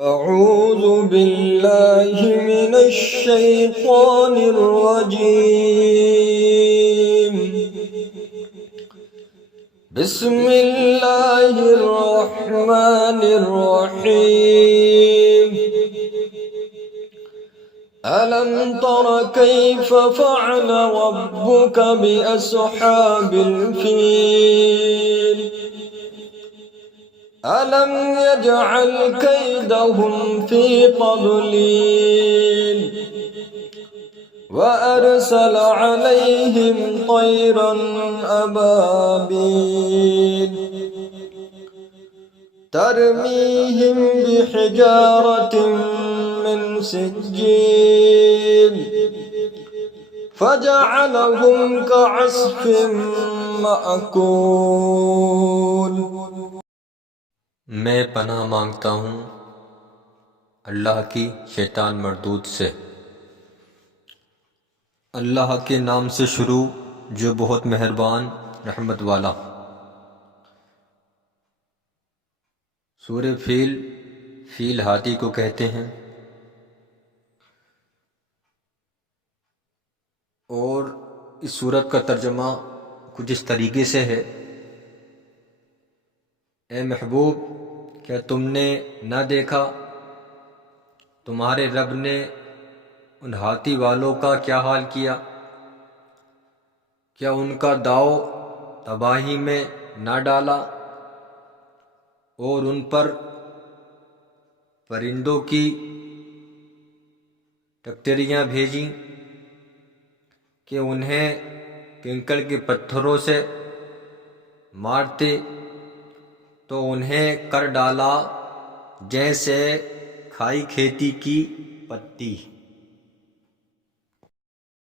أعوذ بالله من الشيطان الرجيم. بسم الله الرحمن الرحيم. ألم تر كيف فعل ربك بأصحاب الفيل؟ ألم يجعل كيدهم في تضليل وأرسل عليهم طيرا أبابيل ترميهم بحجارة من سجيل فجعلهم كعصف مأكول. میں پناہ مانگتا ہوں اللہ کی شیطان مردود سے۔ اللہ کے نام سے شروع جو بہت مہربان رحمت والا۔ سورہ فیل، فیل ہاتھی کو کہتے ہیں، اور اس سورت کا ترجمہ کچھ اس طریقے سے ہے: اے محبوب، کیا تم نے نہ دیکھا تمہارے رب نے ان ہاتھی والوں کا کیا حال کیا؟ کیا ان کا داؤ تباہی میں نہ ڈالا اور ان پر پرندوں کی ٹکٹریاں بھیجیں کہ انہیں کنکر کے پتھروں سے مارتے تو انہیں کر ڈالا جیسے کھائی کھیتی کی پتی۔